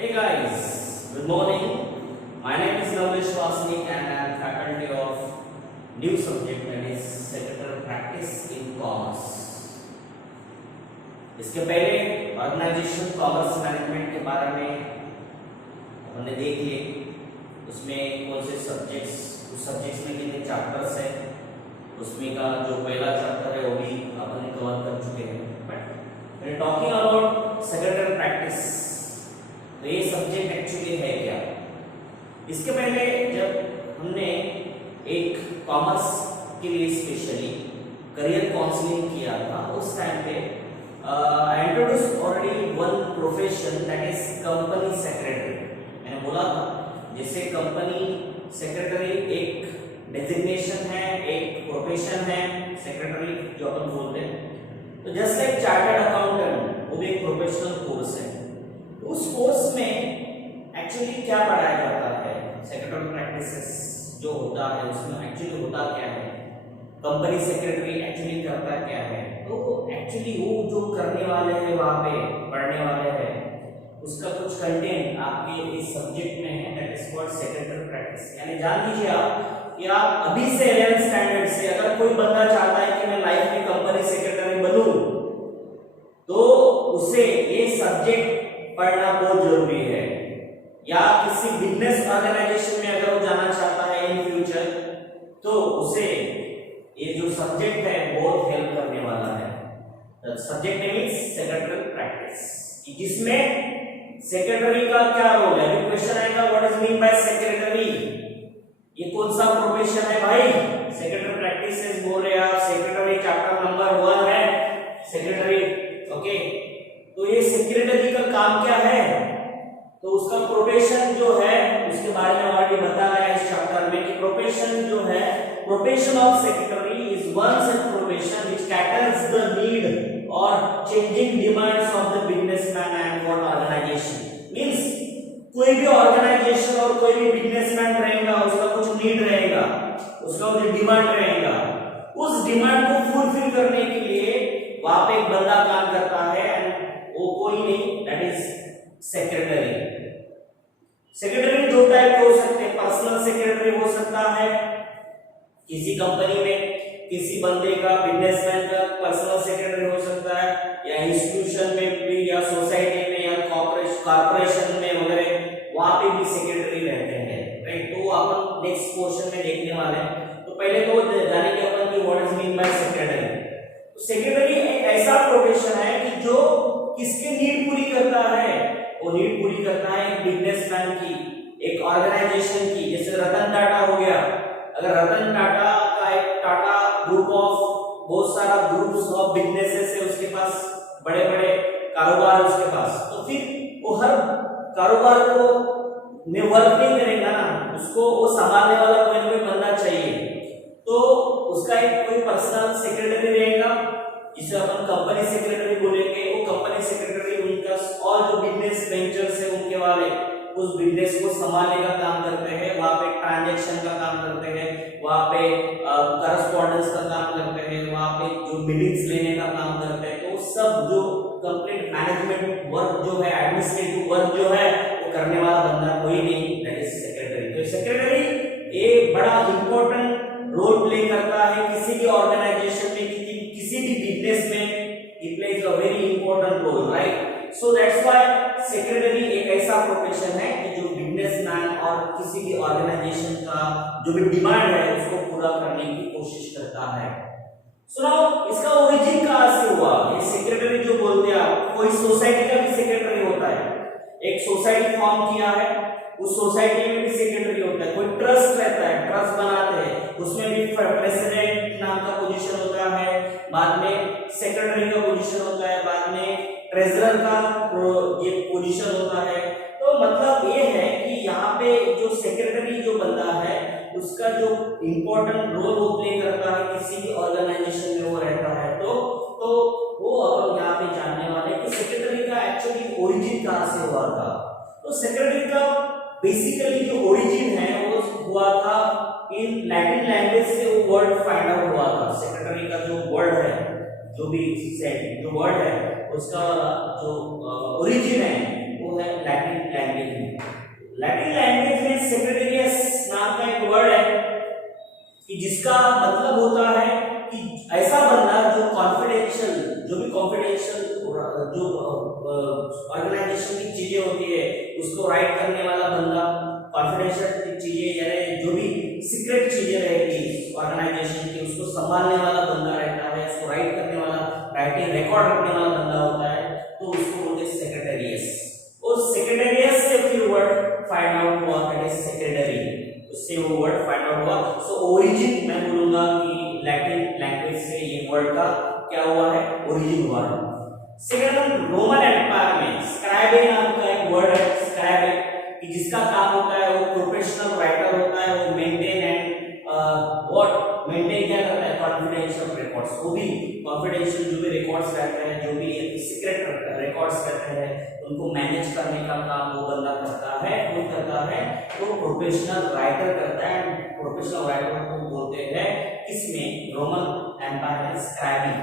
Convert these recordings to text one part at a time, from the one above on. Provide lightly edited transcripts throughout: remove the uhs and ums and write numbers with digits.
Hey guys, good morning. My name is Navesh Vasnik and I am faculty of new subject that is Secretarial Practice in Commerce. इसके पहले organisation commerce management के बारे में हमने देख लिए, उसमें कौन से सब्जेक्ट्स, उस सब्जेक्ट्स में कितने चैप्टर्स हैं, उसमें का जो पहला चैप्टर है वो भी अपन कवर कर चुके हैं. But talking about secretarial practice, तो ये सब्जेक्ट एक्चुअली है क्या. इसके पहले जब हमने एक कॉमर्स के लिए स्पेशली करियर काउंसलिंग किया था, उस टाइम पे I introduce already one profession that is company secretary. मैंने बोला था जैसे कंपनी सेक्रेटरी एक डेजिग्नेशन है, एक प्रोफेशन है सेक्रेटरी जो अपन बोलते हैं, तो जस्ट लाइक चार्टर्ड अकाउंटेंट वो भी एक प्रोफेशनल कोर्स है. उस कोर्स में एक्चुअली क्या पढ़ाया जाता है, सेक्रेटरियल प्रैक्टिसेस जो होता है उसमें एक्चुअली होता क्या है, कंपनी सेक्रेटरी एक्चुअली करता क्या है. तो एक्चुअली वो जो करने वाले हैं वहाँ पे पढ़ने वाले हैं उसका कुछ कंटेंट आपके इस सब्जेक्ट में है, that is called secretarial practice. यानी जान लीजिए आप कि आप अभी से 11th स्टैंडर्ड से अगर कोई बंदा चाहता है कि मैं लाइफ में कंपनी सेक्रेटरी बनूं, तो उसे ये सब्जेक्ट पढ़ना बहुत जरूरी है. या किसी बिजनेस ऑर्गेनाइजेशन में अगर वो जाना चाहता है इन फ्यूचर, तो उसे ये जो सब्जेक्ट है बहुत हेल्प करने वाला है. Subject name is secretarial practice, जिसमें सेक्रेटरी का क्या रोल है. अभी क्वेश्चन आएगा what is mean by secretary, ये कौन सा प्रोफेशन है भाई. सेक्रेटरी प्रैक्टिसेस बोल रहे हैं आप, सेक्रेटरी चैप्टर नंबर 1 है सेक्रेटरी. ओके, तो ये सेक्रेटरी का काम क्या है, तो उसका प्रोफेशन जो है उसके बारे में ऑलरेडी बताया है इस चैप्टर में कि प्रोफेशन जो है, profession of secretary is one such profession which caters the need और changing demands of the businessman and for organisation. Means कोई भी ऑर्गेनाइजेशन और कोई भी बिजनेसमैन रहेगा, उसका कुछ नीड रहेगा, उसका कुछ डिमांड रहेगा, उस डिमांड को फुलफिल करने के लिए वहां पे एक बंदा काम करता है, वो कोई नहीं, दैट इज सेक्रेटरी. सेक्रेटरी दो टाइप के हो सकते हैं. पर्सनल सेक्रेटरी हो सकता है किसी कंपनी में, किसी बंदे का, बिजनेसमैन का पर्सनल सेक्रेटरी हो सकता है, या इंस्टीट्यूशन में भी, या सोसाइटी में, या कॉर्पोरेशन में वगैरह, वहां पे भी सेक्रेटरी रहते हैं. राइट, तो अपन नेक्स्ट पोर्शन में देखने वाले हैं. तो पहले तो जानेंगे अपन कि what is mean by secretary. Secretary एक ऐसा प्रोफेशन है कि जो किसकी नीड पूरी करता है, वो नीड पूरी करता है एक बिजनेसमैन की, एक ऑर्गेनाइजेशन की. जैसे रतन टाटा हो गया, अगर रतन टाटा का एक टाटा ग्रुप ऑफ बहुत सारा ग्रुप्स ऑफ बिजनेसेस है उसके पास, बड़े बड़े कारोबार उसके पास, तो फिर वो हर कारोबार को में वर्क नहीं करेगा ना, उसको वो संभालने वाला कोई ना कोई बंदा चाहिए. तो उसका एक कोई पर्सनल सेक्रेटरी रहेगा जिसे अपन कंपनी सेक्रेटरी बोलेंगे. वो कंपनी सेक्रेटरी उनका और जो बिजनेस वेंचर्स है उनके वाले उस बिजनेस को संभालने का काम करते हैं, वहां पे ट्रांजैक्शन का काम करते हैं, वहां पे करस्पॉन्डेंस का काम करते हैं, वहां पे जो मीटिंग्स लेने का काम करते हैं. तो सब जो कंप्लीट मैनेजमेंट वर्क जो है, एडमिनिस्ट्रेटिव वर्क जो है, वो करने वाला बंदा कोई नहीं, दैट इज सेक्रेटरी. तो सेक्रेटरी एक बड़ा इंपॉर्टेंट रोल प्ले करता है किसी भी ऑर्गेनाइजेशन में, किसी भी बिजनेस में. It plays a very important role, right? So that's why secretary एक ऐसा प्रोफेशन है कि जो बिजनेसमैन और किसी भी ऑर्गेनाइजेशन का जो भी डिमांड है उसको पूरा करने की कोशिश करता है. So now इसका ओरिजिन कहाँ से हुआ. ये सेक्रेटरी जो बोलते हैं आप, कोई सोसाइटी का भी सेक्रेटरी होता है. एक सोसाइटी फॉर्म किया है, उस सोसाइटी में भी सेक्रेटरी होता है. कोई ट्रस्ट रहता है, ट्रस्ट बनाते हैं, उसमें भी प्रेसिडेंट नाम का पोजीशन होता है, बाद में सेक्रेटरी का पोजीशन होता है, बाद में ट्रेजरर का ये पोजीशन होता है. तो मतलब ये है कि यहाँ पे जो सेक्रेटरी जो बंदा है उसका जो इंपॉर्टेंट रोल वो प्ले करता है किसी भी ऑर्गेनाइजेशन में वो रहता है. तो वो अब यहाँ पे जानने वाले कि सेक्रेटरी का एक्चुअली ओरिजिन कहाँ से हुआ था. तो सेक्रेटरी का बेसिकली जो ओरिजिन है वो हुआ था इन लैटिन लैंग्वेज से, वो वर्ड फाइंड आउट हुआ था. सेक्रेटरी का जो वर्ड है, जो भी जो वर्ड है उसका जो ओरिजिन है वो वो है लैटिन लैंग्वेज में। लैटिन लैंग्वेज में सेक्रेटेरियस नाम का एक वर्ड है कि जिसका मतलब होता है कि ऐसा बंदा जो कॉन्फिडेंशियल, जो भी कॉन्फिडेंशियल जो ऑर्गेनाइजेशन की चीजें होती है उसको राइट करने वाला बंदा, कॉन्फिडेंशियल चीजें यानी जो भी सीक्रेट चीजें रहेगी ऑर्गेनाइजेशन की उसको संभालने वाला बंदा रहता है, उसको राइट करने वाला, राइटिंग रिकॉर्ड रखने वाला बंदा होता है, तो उसको बोलते हैं सेक्रेटेरियस। और सेक्रेटेरियस से फिर वर्ड फाइंड आउट हुआ दैट इज सेक्रेटरी, उससे वो वर्ड फाइंड आउट हुआ। सो ओरिजिन मैं बोलूंगा कि लैटिन लैंग्वेज से ये वर्ड का क्या हुआ है, ओरिजिन हुआ है। सेकेंड, रोमन एम्पायर में स्क्राइबे नाम का एक वर्ड है, स्क्राइबे, कि जिसका काम होता है वो प्रोफेशनल राइटर होता है, वो मेंटेन एंड व्हाट मेंटेन क्या करता है, कॉन्फिडेंशियल रिकॉर्ड्स, वो भी कॉन्फिडेंशियल जो भी रिकॉर्ड्स रहते हैं, जो भी सीक्रेट रिकॉर्ड्स रहते हैं उनको मैनेज करने का काम वो बंदा करता है, वो करता है, वो प्रोफेशनल राइटर करता है। प्रोफेशनल राइटर को बोलते हैं किसमें, रोमन एम्पायर में स्क्राइबिंग,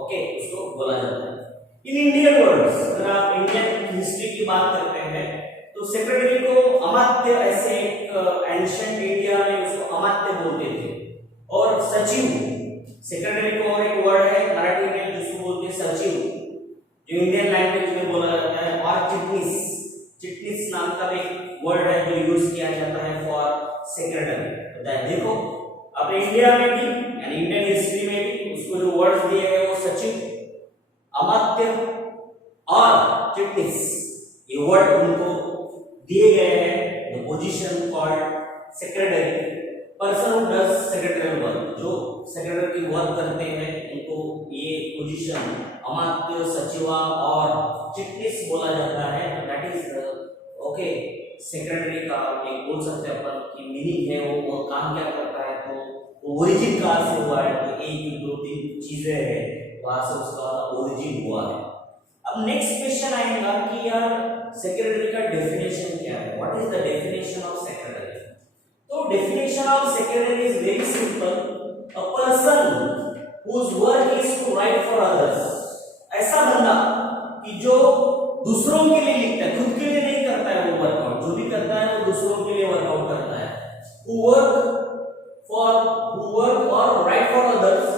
ओके, उसको बोला जाता है। इन इंडियन वर्ड्स, अगर आप इंडियन हिस्ट्री की बात करते हैं तो सेक्रेटरी को अमात्य, ऐसे एक एंशिएंट इंडिया में उसको अमात्य बोलते थे, और सचिव, सेक्रेटरी को और एक वर्ड है मराठी में जिसको बोलते हैं सचिव, जो इंडियन लैंग्वेज में बोला जाता है, और चिटनीस, चिटनीस नाम का एक वर्ड है जो यूज किया जाता है फॉर सेक्रेटरी। देखो अपने इंडिया में भी यानी इंडियन हिस्ट्री में भी उसको जो वर्ड्स दिए गए वो सचिव, अमात्य और चिटनीस, ये वर्ड उनको दिए गए हैं। The position called secretary, person who does secretarial work, जो सेक्रेटरी की वर्क करते हैं उनको ये पोजीशन अमात्य, सचिवा और चिटनीस बोला जाता है। दैट इज ओके, सेक्रेटरी का एक बोल सकते हैं अपन की मीनिंग है, वो काम क्या करता है, तो ओरिजिन कहाँ से हुआ है, तो एक दो तीन चीजें हैं वहां से उसका ओरिजिन हुआ है। अब नेक्स्ट क्वेश्चन आएगा कि यार सेक्रेटरी का डेफिनेशन क्या है, what is the definition of secretary. तो definition of secretary is very simple, a person whose work is to write for others, ऐसा बंदा कि जो दूसरों के लिए लिखता है, खुद के लिए नहीं करता है वो वर्कआउट, जो भी करता है वो दूसरों के लिए वर्कआउट करता है, who work or write for others,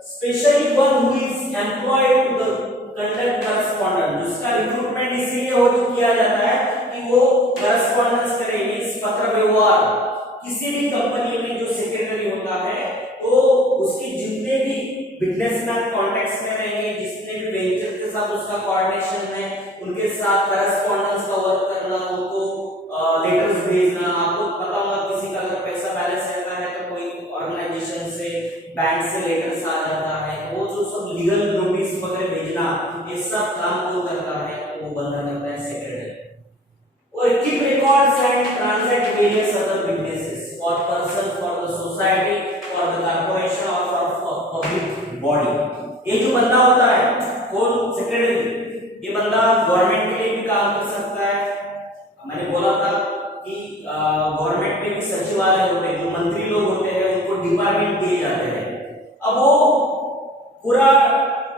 especially one who is employed to the conduct correspondence, जिसका रिक्रूटमेंट इसीलिए हो किया जाता है कि वो करस्पॉन्डेंस करे, इस पत्र व्यवहार, किसी भी कंपनी में जो सेक्रेटरी होता है तो उसके जितने भी बिजनेसमैन कॉन्टेक्ट्स में रहेंगे, जितने भी वेंचर के साथ उसका कोऑर्डिनेशन है, उनके साथ करस्पॉन्डेंस का वर्क करना, उनको लेटर्स भेजना। आपको पता होगा किसी का अगर पैसा बैलेंस रहता है तो कोई ऑर्गेनाइजेशन से, बैंक से लेटर्स आ जाता है, वो जो सब लीगल नोटिस वगैरह भेजना, ये सब काम को करता है, वो बंदा करता है सेक्रेटरी। और keep records and transact various other businesses for person, for the society, for the corporation और फॉर पब्लिक बॉडी। ये जो बंदा होता है कौन, सेक्रेटरी, ये बंदा गवर्नमेंट के लिए भी काम कर सकता है। मैंने बोला था कि गवर्नमेंट में भी सचिवालय होते हैं, जो मंत्री लोग होते हैं उनको डिपार्टमेंट दिए जाते हैं। अब वो पूरा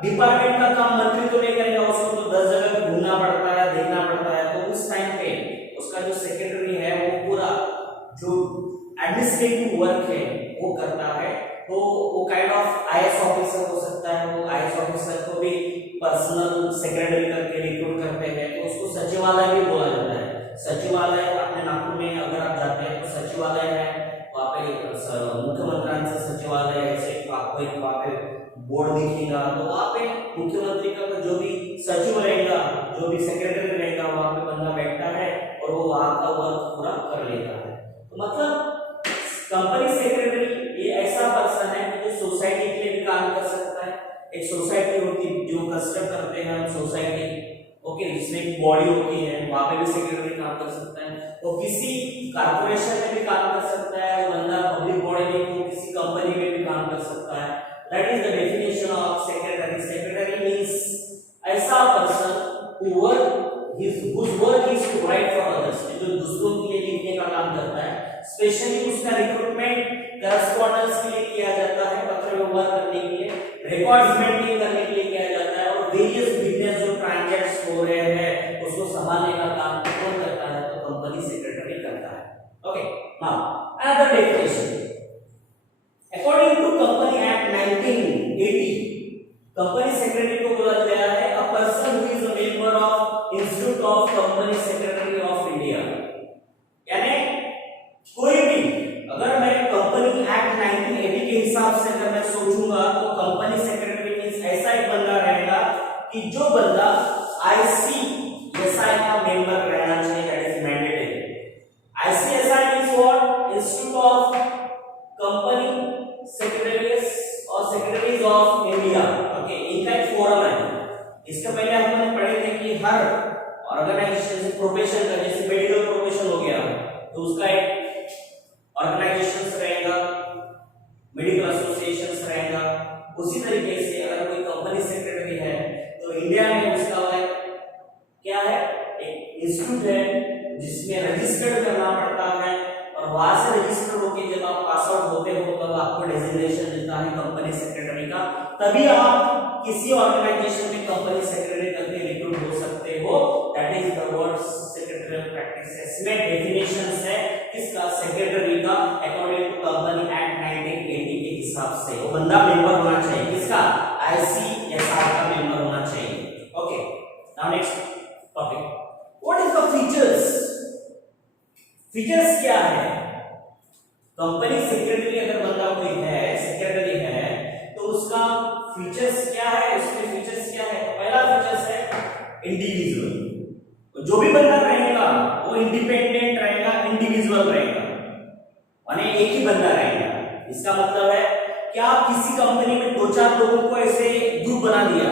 डिपार्टमेंट का काम मंत्री तो नहीं करेगा, उसको तो 10 जगह पे घूमना पड़ता है, देखना पड़ता है, तो उस टाइम पे उसका जो सेक्रेटरी है वो पूरा जो एडमिनिस्ट्रेटिव वर्क है वो करता है। तो वो काइंड ऑफ आईएएस ऑफिसर हो सकता है, वो आईएएस ऑफिसर को भी पर्सनल सेक्रेटरी करके रिक्रूट करते हैं, तो उसको सचिवालय भी बोला जाता है। सचिवालय अपने नागपुर में अगर आप जाते हैं तो सचिवालय है, वहाँ पे मुख्यमंत्र्यांचं सचिवालय है, आपको एक वहाँ पे बोर्ड दिखेगा, तो वहाँ पे मुख्यमंत्री का जो भी सचिव रहेगा, जो भी सेक्रेटरी रहेगा, वहाँ पे बंदा बैठता है और वो वहाँ का वर्क पूरा कर लेता है। तो मतलब कंपनी सेक्रेटरी ये ऐसा पर्सन है जो सोसाइटी के लिए भी काम कर सकता है। एक सोसाइटी होती है जो कंस्ट्रक्ट करते हैं सोसाइटी, ओके, जिसमें एक बॉडी होती है, वहां पे भी सेक्रेटरी काम कर सकता है। वो किसी कारपोरेशन में भी काम कर सकता है, वो बंदा पब्लिक बॉडी में, वो किसी कंपनी में भी काम कर सकता है। That is the definition of secretary. Secretary means ऐसा person who work whose work is to write for others, जो दूसरों के लिए लिखने का काम करता है। स्पेशली उसका रिक्रूटमेंट करस्पॉन्डेंस के लिए किया जाता है, पत्र व्यवहार करने के लिए, रिकॉर्ड्स मेंटेन करने के लिए किया जाता है, और वेरियस बिजनेस जो ट्रांजैक्शन हो रहे हैं उसको संभालने का काम कौन करता है? तो कंपनी सेक्रेटरी करता है। Okay, now another definition according to company act 1980 company secretary को बोला गया है a person who is a member of institute of company secretary of India. यानी कोई भी, अगर मैं कंपनी एक्ट 1980 के हिसाब से अगर मैं सोचूंगा तो कंपनी सेक्रेटरी मींस ऐसा एक बंदा रहेगा कि जो बंदा ICSI का मेंबर रहना चाहिए, that is mandatory. ICSI means what? Institute of company secretaries और सेक्रेटरीज ऑफ इंडिया। ओके, इनका एक फोरम है। इसके पहले हमने पढ़े थे कि हर ऑर्गेनाइजेशन से प्रोफेशन का, जैसे मेडिकल प्रोफेशन हो गया तो उसका एक ऑर्गेनाइजेशन रहेगा, मेडिकल एसोसिएशन रहेगा। उसी तरीके से अगर कोई कंपनी सेक्रेटरी है तो इंडिया में उसका क्या है? एक इंस्टीट्यूट है जिसमें रजिस्टर्ड करना पड़ता है और वहां से रजिस्टर्ड होकर जब आप पास आउट होते हो तब आपको डेजिग्नेशन मिलता है कंपनी सेक्रेटरी का। तभी आप किसी ऑर्गेनाइजेशन में कंपनी सेक्रेटरी करके रिक्रूट हो सकते हो। That is the word secretarial practices में डेफिनेशंस है किसका? सेक्रेटरी का अकॉर्डिंग टू कंपनी एक्ट 1980 के हिसाब से। वो बंदा मेंबर होना चाहिए किसका? ICSI का मेंबर होना चाहिए। Okay, now next topic, what is the features? Features क्या है? कंपनी सेक्रेटरी अगर बंदा कोई है, सेक्रेटरी है, तो उसका फीचर्स क्या है? उसके फीचर्स क्या है? पहला फीचर्स है इंडिविजुअल। जो भी बंदा रहेगा वो इंडिपेंडेंट रहेगा, इंडिविजुअल रहेगा, माने एक ही बंदा रहेगा। इसका मतलब है कि आप किसी कंपनी में दो चार लोगों को ऐसे ग्रुप बना दिया,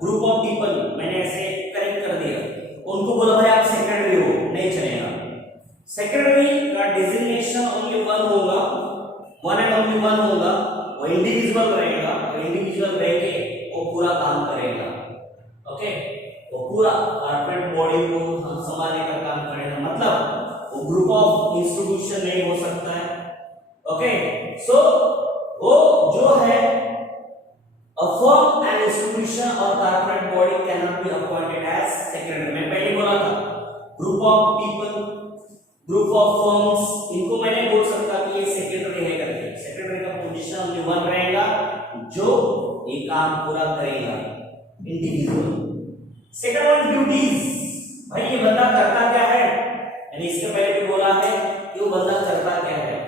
ग्रुप ऑफ पीपल मैंने ऐसे कनेक्ट कर दिया, उनको बोला भाई आप सेक्रेटरी हो, नहीं चलेगा। सेक्रेटरी का डेजिग्नेशन ओनली वन होगा, वन एंड ओनली वन होगा, वो इंडिविजुअल रहेगा और इंडिविजुअल रह के वो पूरा काम करेगा। ओके, वो पूरा कॉर्पोरेट बॉडी को हम संभालने का काम करेगा, मतलब वो ग्रुप ऑफ इंस्टीट्यूशन नहीं हो सकता है। ओके, सो वो जो है a firm and institution or corporate body cannot be appointed as secretary। मैं पहले बोला था group of people, group of firms, इनको मैंने बोल सकता कि ये सेक्रेटरी है करके। सेक्रेटरी का पोजीशन ओनली वन रहेगा जो ये काम पूरा करेगा, इंडिविजुअल। Second one, duties. भाई ये बंदा करता क्या है? यानी इसके पहले भी बोला है कि वो बंदा करता क्या है।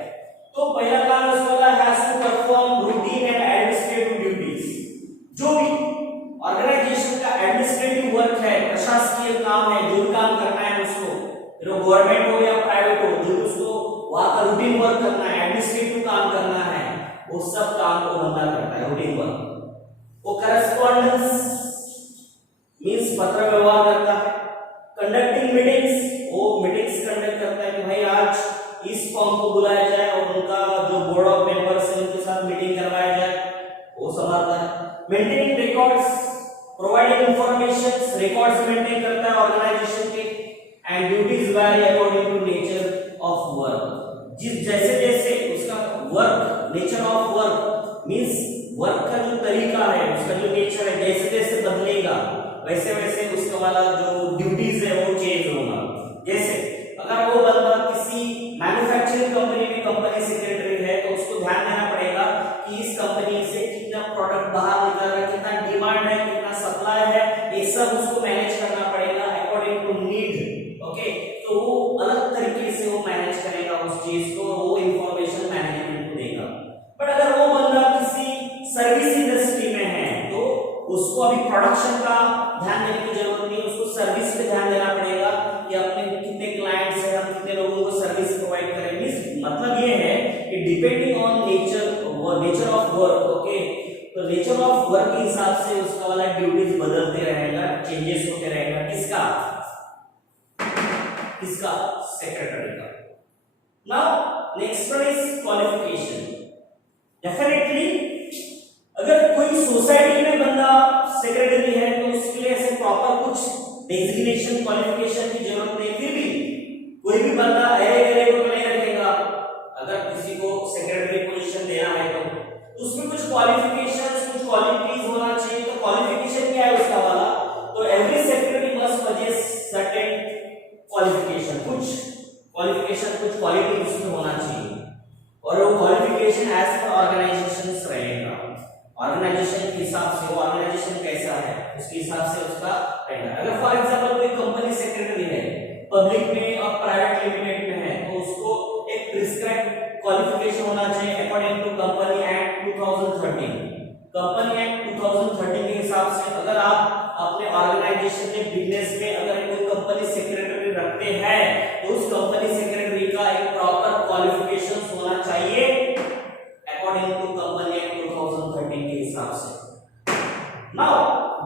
तो पहला काम उसका has to perform routine and administrative duties. जो भी ऑर्गेनाइजेशन का एडमिनिस्ट्रेटिव वर्क है, प्रशासकीय काम है, जो भी काम करना है उसको, फिर वो गवर्नमेंट हो या प्राइवेट हो, जो उसको वहां का रूटीन वर्क करना है, एडमिनिस्ट्रेटिव काम करना है, वो सब काम को बंदा करता है, रूटीन वर्क। वो करस्पॉन्डेंस मींस पत्र व्यवहार करता है। कंडक्टिंग मीटिंग्स, वो मीटिंग्स कंडक्ट करता है कि भाई आज इस फॉर्म को बुलाया जाए और उनका जो बोर्ड ऑफ मेंबर्स है उनके साथ मीटिंग करवाया जाए, वो संभालता है। Maintaining records, providing information, records maintain करता है ऑर्गेनाइजेशन के। And duties very according to nature of work. जिस जैसे जैसे उसका work, nature of work means work का जो तरीका है, उसका जो नेचर है, जैसे जैसे बदलेगा वैसे वैसे उसका वाला जो ड्यूटीज है वो चेंज होगा। जैसे अगर वो बंदा किसी मैन्युफैक्चरिंग कंपनी में कंपनी सेक्रेटरी है तो उसको ध्यान देना पड़ेगा कि इस कंपनी से कितना प्रोडक्ट बाहर निकल रहा है, कितना डिमांड है, कितना सप्लाई है, ये सब उसको मैनेज करना पड़ेगा अकॉर्डिंग टू नीड। ओके, तो वो अलग तरीके से वो मैनेज करेगा उस चीज को, वो इंफॉर्मेशन मैनेजमेंट को देगा। बट अगर वो बंदा किसी सर्विस इंडस्ट्री में है तो उसको अभी प्रोडक्शन का ध्यान देने की जरूरत नहीं, उसको सर्विस पे ध्यान देना पड़ेगा कि अपने कितने क्लाइंट्स हैं, हम कितने लोगों को सर्विस प्रोवाइड करेंगे। मतलब ये है कि depending on nature of work. Okay, तो नेचर ऑफ वर्क के हिसाब से उसका वाला ड्यूटीज बदलते रहेगा, चेंजेस होते रहेगा। किसका? सेक्रेटरी का। Now next one is qualification. Definitely अगर कोई सोसाइटी में बंदा सेक्रेटरी है तो उसके लिए ऐसे प्रॉपर कुछ डेजिग्नेशन क्वालिफिकेशन की जरूरत नहीं। फिर भी कोई भी बंदा अरे को नहीं रखेगा। अगर किसी को सेक्रेटरी पोजीशन देना है तो उसमें कुछ क्वालिफिकेशंस, कुछ क्वालिटीज होना चाहिए। तो क्वालिफिकेशन क्या है उसका वाला? तो every secretary must possess certain हिसाब से वो ऑर्गेनाइजेशन कैसा है उसके हिसाब से उसका रहेगा। अगर फॉर एग्जांपल कोई कंपनी सेक्रेटरी है पब्लिक में और प्राइवेट लिमिटेड में है तो उसको एक प्रिस्क्राइब क्वालिफिकेशन होना चाहिए according to company act 2013। Company act 2013 के हिसाब से अगर आप अपने ऑर्गेनाइजेशन में बिजनेस में अगर कोई कंपनी सेक्रेटरी रखते हैं तो उस कंपनी सेक्रेटरी का एक प्रॉपर क्वालिफिकेशन होना चाहिए अकॉर्डिंग टू कंपनी एक्ट 2013 के हिसाब से। नाउ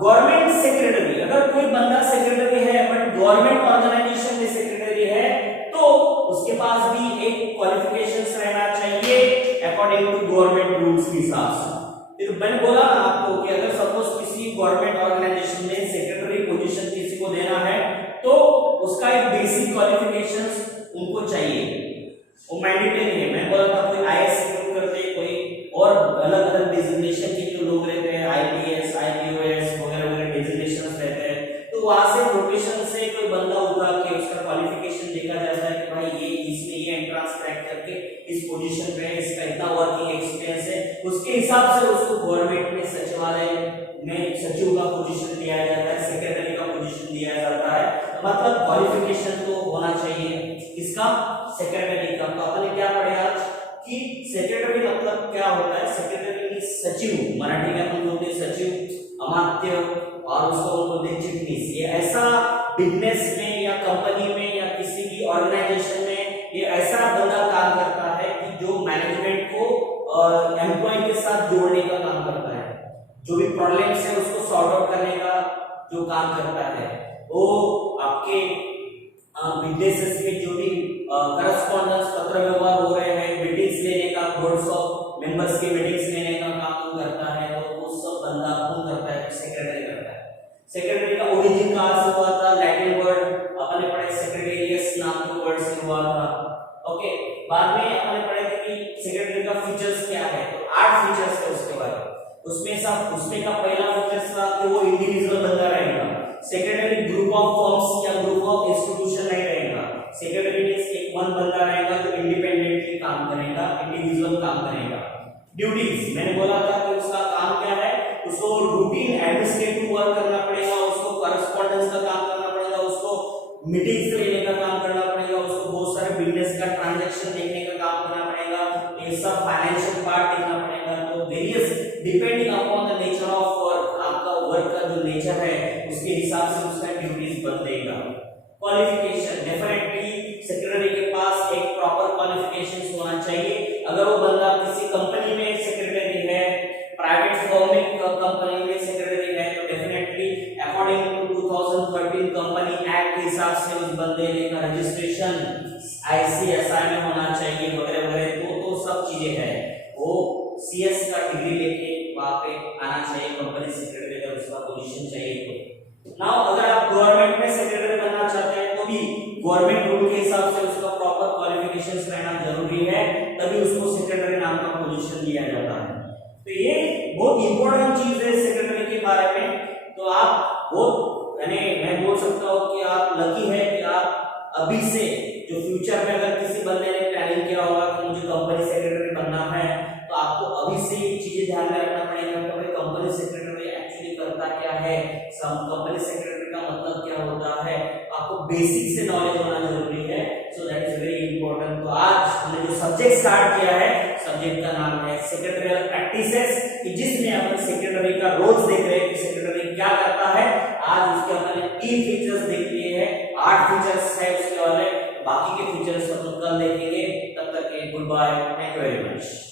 गवर्नमेंट सेक्रेटरी, अगर कोई बंदा सेक्रेटरी है बट गवर्नमेंट ऑर्गेनाइजेशन में सेक्रेटरी है तो उसके पास भी एक क्वालिफिकेशंस रहना चाहिए अकॉर्डिंग टू गवर्नमेंट रूल्स के हिसाब से। फिर मैंने बोला ना आपको कि अगर सपोज किसी गवर्नमेंट ऑर्गेनाइजेशन में सेक्रेटरी पोजीशन किसी को देना है तो उसका एक बेसिक क्वालिफिकेशंस उनको चाहिए, वो मैंडेटरी है। मैं बोला था कोई आईएएस करते, कोई और अलग अलग डिजिग्नेशन के जो लोग रहते हैं आईपीएस आईपीओएस वगैरह वगैरह डिजिग्नेशंस रहते हैं तो वहां से प्रोफेशन से कोई बंदा उठा के उसका क्वालिफिकेशन देखा जाता है कि भाई ये इसमें ये एंट्रेंस क्रैक करके इस पोजीशन पे है, इसका इतना वर्किंग एक्सपीरियंस है, उसके हिसाब से उसको गवर्नमेंट में सचिवालय में सचिव का पोजीशन दिया जाता है, सेक्रेटरी का पोजीशन दिया जाता है। मतलब क्वालिफिकेशन तो होना चाहिए इसका सेक्रेटरी का। तो अपन ने क्या पढ़ा कि सेक्रेटरी मतलब क्या होता है, सेक्रेटरी की सचिव, मराठी में अपन बोलते हैं सचिव, अमात्य और उसको बोलते हैं चिटनीस। ये ऐसा बिजनेस में या कंपनी में या किसी भी ऑर्गेनाइजेशन में ये ऐसा बंदा काम करता है कि जो मैनेजमेंट को एम्प्लॉय के साथ जोड़ने का काम करता है, जो भी प्रॉब्लम्स है उसको सॉर्ट आउट करने का जो काम करता है, वो आपके बिजनेसेस में जो भी करस्पॉन्डेंस पत्र व्यवहार हो रहे हैं, मीटिंग्स लेने का, बोर्ड्स ऑफ मेंबर्स की मीटिंग्स लेने का काम करता है, तो वो सब बंदा कौन करता है, सेक्रेटरी करता है। सेक्रेटरी का ओरिजिन कहां से हुआ था, लैटिन वर्ड अपने पढ़े सेक्रेटेरियस नाम के वर्ड से हुआ था। ओके, बाद में अपने पढ़े थे कि सेक्रेटरी का फीचर्स क्या है, तो 8 फीचर्स है उसके बारे में। उसमें का पहला फीचर्स था कि वो इंडिविजुअल बंदा रहेगा। सेक्रेटरी ग्रुप ऑफ फर्म्स या ग्रुप ऑफ इंस्टीट्यूशन नहीं रहेगा। सेक्रेटरी मींस एक वन बंदा रहेगा जो इंडिपेंडेंटली काम करेगा, इंडिविजुअल काम करेगा। ड्यूटीज मैंने बोला था कि उसका काम क्या है, उसको रूटीन एडमिनिस्ट्रेटिव वर्क करना पड़ेगा, उसको करस्पॉन्डेंस का काम करना पड़ेगा, उसको मीटिंग्स लेने का काम करना पड़ेगा, उसको बहुत सारे बिजनेस का ट्रांजैक्शन देखने का काम करना पड़ेगा, ये सब फाइनेंशियल पार्ट देखना पड़ेगा। तो various depending upon the nature of work, आपका वर्क का जो नेचर है उसके हिसाब से उसका ड्यूटीज बदलेगा। क्वालिफिकेशन, डेफिनेटली सेक्रेटरी के पास एक प्रॉपर क्वालिफिकेशंस होना चाहिए। अगर वो बंदा किसी कंपनी में सेक्रेटरी है, प्राइवेट फर्म में कंपनी में सेक्रेटरी है, तो definitely according to 2013 company act के हिसाब से उस बंदे का रजिस्ट्रेशन आईसीएसआई में होना चाहिए वगैरह वगैरह। तो सब चीजें हैं, वो सीएस का डिग्री लेके वहां पे आना चाहिए कंपनी सेक्रेटरी का उसका पोजीशन चाहिए। तो नाउ अगर आप गवर्नमेंट में सेक्रेटरी बनना चाहते हैं तो भी गवर्नमेंट रूल के हिसाब से उसका प्रॉपर क्वालिफिकेशंस रहना जरूरी है, तभी उसको सेक्रेटरी नाम का पोजीशन दिया जाता है। तो ये बहुत इंपॉर्टेंट चीज है सेक्रेटरी के बारे में। तो आप बहुत यानी मैं बोल सकता हूँ कि आप लकी है कि आप अभी से जो फ्यूचर में अगर किसी बंदे ने प्लानिंग किया होगा कि मुझे कंपनी सेक्रेटरी बनना है तो आपको अभी से ये चीजें ध्यान में रखना पड़ेगा कि कंपनी सेक्रेटरी एक्चुअली करता क्या है, कंपनी सेक्रेटरी का मतलब क्या होता है, आपको बेसिक से नॉलेज होना जरूरी है। So that is very important. तो आज हमने जो सब्जेक्ट स्टार्ट किया है, सब्जेक्ट का नाम है सेक्रेटरियल प्रैक्टिसेस, कि जिसमें अपन सेक्रेटरी का रोल्स देख रहे हैं कि सेक्रेटरी क्या करता है। आज उसके अपन ने 3 फीचर्स देख लिए हैं, 8 फीचर्स है उसके वाले, बाकी के फीचर्स अपन कल देखेंगे। तब तक के goodbye, thank you very much.